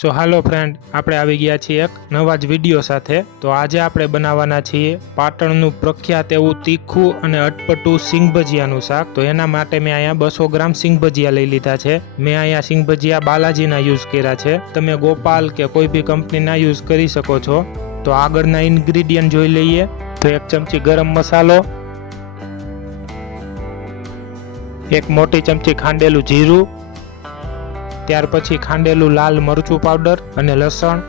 સો હાલો friend, આપણે આવી ગયા છીએ એક નવા જ વિડીયો સાથે। તો આજે આપણે બનાવવાના છીએ પાટણનું પ્રખ્યાત એવું તીખું અને અટપટું સિંગ ભજીયાનું શાક। તો એના માટે મેં અહીંયા 200 ગ્રામ સિંગ ભજીયા લઈ લીધા છે। મેં અહીંયા સિંગ ભજીયા બાલાજીના યુઝ કર્યા છે, તમે ગોપાલ કે કોઈ બી કંપનીના યુઝ કરી શકો છો। તો આગળના ઇન્ગ્રીડિયન્ટ જોઈ લઈએ। તો 1 ચમચી ગરમ મસાલો, 1 મોટી ચમચી ખાંડેલું જીરું, ત્યાર પછી ખાંડેલું લાલ મરચું પાવડર અને લસણ,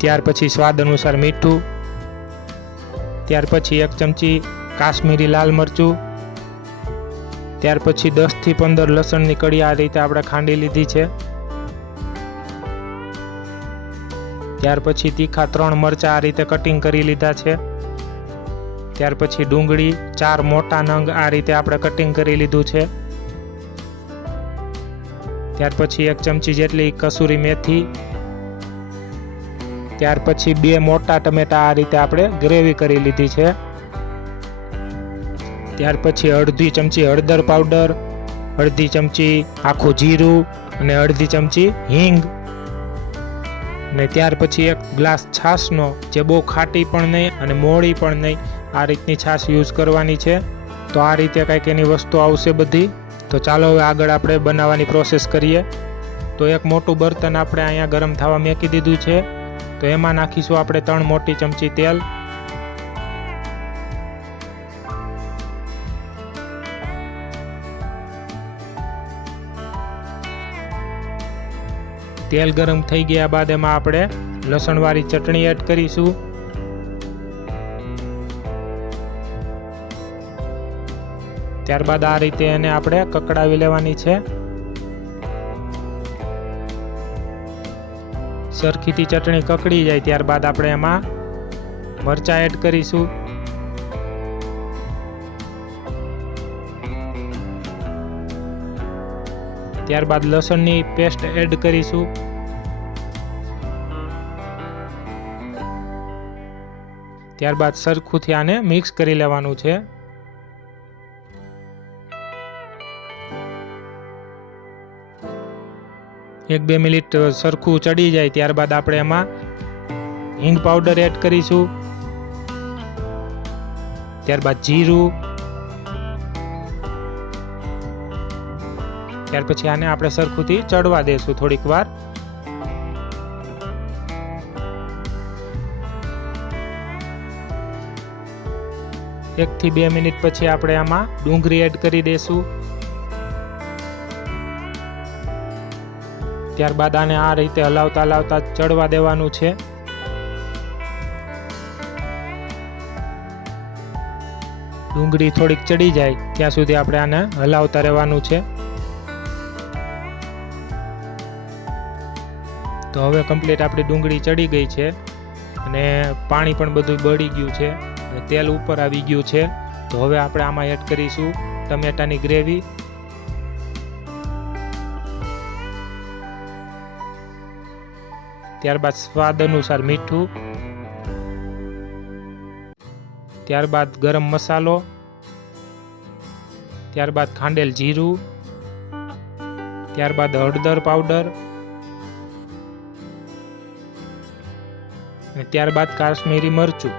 ત્યાર પછી સ્વાદ અનુસાર મીઠું, ત્યાર પછી 1 ચમચી કાશ્મીરી લાલ મરચું, ત્યાર પછી 10 થી 15 લસણની કળી આ રીતે આપણે ખાંડી લીધી છે। ત્યાર પછી તીખા 3 મરચાં આ રીતે કટિંગ કરી લીધા છે। ત્યાર પછી ડુંગળી 4 મોટા નંગ આ રીતે આપણે કટિંગ કરી લીધું છે। ત્યાર પછી 1 ચમચી જેટલી કસૂરી મેથી, ત્યાર પછી 2 મોટા ટમેટા આ રીતે આપણે ગ્રેવી કરી લીધી છે। ત્યાર પછી અડધી ચમચી હળદર પાવડર, અડધી ચમચી આખું જીરું અને અડધી ચમચી હિંગ, અને ત્યાર પછી 1 ગ્લાસ છાશનો, જે બહુ ખાટી પણ નહીં અને મોળી પણ નહીં, આ રીતની છાશ યુઝ કરવાની છે। તો આ રીતે કંઈક એની વસ્તુ આવશે બધી। તો ચાલો હવે આગળ આપણે બનાવવાની પ્રોસેસ કરીએ। તો 1 મોટું બર્તન આપણે અહીંયા ગરમ થવા મૂકી દીધું છે। તો એમાં નાખીશું આપણે 3 મોટી ચમચી તેલ, તેલ ગરમ થઈ ગયા બાદ એમાં આપણે લસણવાળી ચટણી એડ કરીશું। ત્યારબાદ આ રીતે એને આપણે કકડાવી લેવાની છે। સરખીથી ચટણી કકડી જાય ત્યારબાદ આપણે એમાં મરચાં એડ કરીશું। ત્યારબાદ લસણની પેસ્ટ એડ કરીશું। ત્યારબાદ સરખુંથી આને મિક્સ કરી લેવાનું છે। એક બે મિનિટ સરખું ચડી જાય ત્યારબાદ આપણે એમાં હિંગ પાવડર એડ કરીશું। ત્યારબાદ જીરું, ત્યાર પછી આને આપણે સરખુંથી ચડવા દેશું થોડીક વાર। એક થી 2 મિનિટ પછી આપણે આમાં ડુંગળી એડ કરી દઈશું। ત્યારબાદ આને આ રીતે હલાવતા હલાવતા ચડવા દેવાનું છે। ડુંગળી થોડીક ચડી જાય ત્યાં સુધી આપણે આને હલાવતા રહેવાનું છે। તો હવે કમ્પ્લીટ આપણી ડુંગળી ચડી ગઈ છે અને પાણી પણ બધું બળી ગયું છે અને તેલ ઉપર આવી ગયું છે। તો હવે આપણે આમાં એડ કરીશું ટમેટાની ગ્રેવી। ત્યારબાદ સ્વાદ અનુસાર મીઠું, ત્યારબાદ ગરમ મસાલો, ત્યારબાદ ખાંડેલ જીરું, ત્યારબાદ હળદર પાવડર અને ત્યારબાદ કાશ્મીરી મરચું।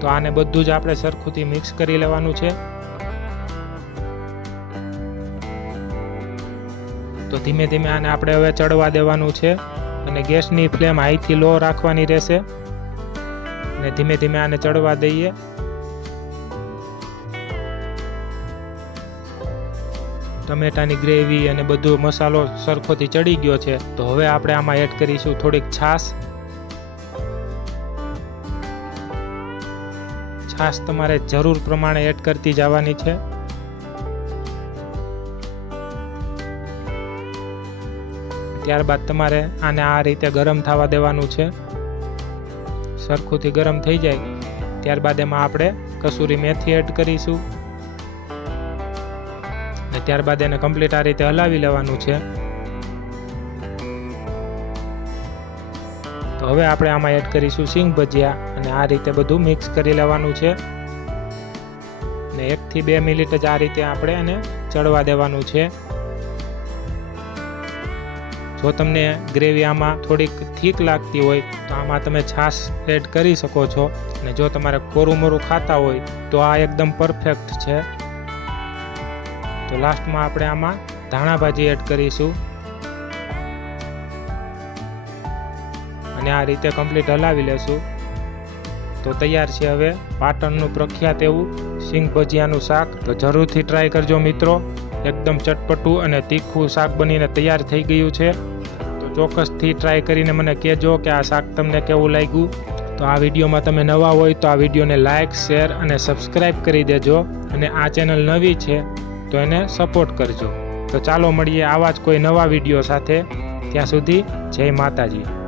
તો આને બધું જ આપણે સરખુંથી મિક્સ કરી લેવાનું છે। તો ધીમે ધીમે આને આપણે હવે ચડવા દેવાનું છે અને ગેસની ફ્લેમ હાઈથી લો રાખવાની રહેશે અને ધીમે ધીમે આને ચડવા દઈએ। ટમેટાની ગ્રેવી અને બધો મસાલો સરખોથી ચડી ગયો છે। તો હવે આપણે આમાં એડ કરીશું થોડીક છાશ। છાશ તમારે જરૂર પ્રમાણે એડ કરતી જવાની છે। ત્યારબાદ તમારે આને આ રીતે ગરમ થવા દેવાનું છે। સરખુંથી ગરમ થઈ જાય ત્યારબાદ એમાં આપણે કસૂરી મેથી એડ કરીશું અને ત્યારબાદ એને કમ્પ્લીટ આ રીતે હલાવી લેવાનું છે। તો હવે આપણે આમાં એડ કરીશું સિંગ ભજીયા અને આ રીતે બધું મિક્સ કરી લેવાનું છે અને 1 થી 2 મિનિટ જ આ રીતે આપણે એને ચડવા દેવાનું છે. જો તમને ગ્રેવી આમાં થોડીક થીક લાગતી હોય તો આમાં તમે છાશ એડ કરી શકો છો, અને જો તમારે કોરું મોરું ખાતા હોય તો આ એકદમ પરફેક્ટ છે. તો લાસ્ટમાં આપણે આમાં ધાણા ભાજી એડ કરીશું અને આ રીતે કમ્પ્લીટ હલાવી લેશું. તો તૈયાર છે હવે પાટણનું પ્રખ્યાત એવું સિંગ ભજીયાનું શાક. તો જરૂરથી ટ્રાય કરજો મિત્રો. એકદમ ચટપટું અને તીખું શાક બનીને તૈયાર થઈ ગયું છે. તો ચોક્કસથી ટ્રાય કરીને મને કહેજો કે આ શાક તમને કેવું લાગ્યું. તો આ વિડીયોમાં તમે નવા હોય તો આ વિડીયોને લાઇક, શેર અને સબસ્ક્રાઈબ કરી દેજો, અને આ ચેનલ નવી છે તો એને સપોર્ટ કરજો. તો ચાલો મળીએ આવા જ કોઈ નવા વિડીયો સાથે. ત્યાં સુધી જય માતાજી.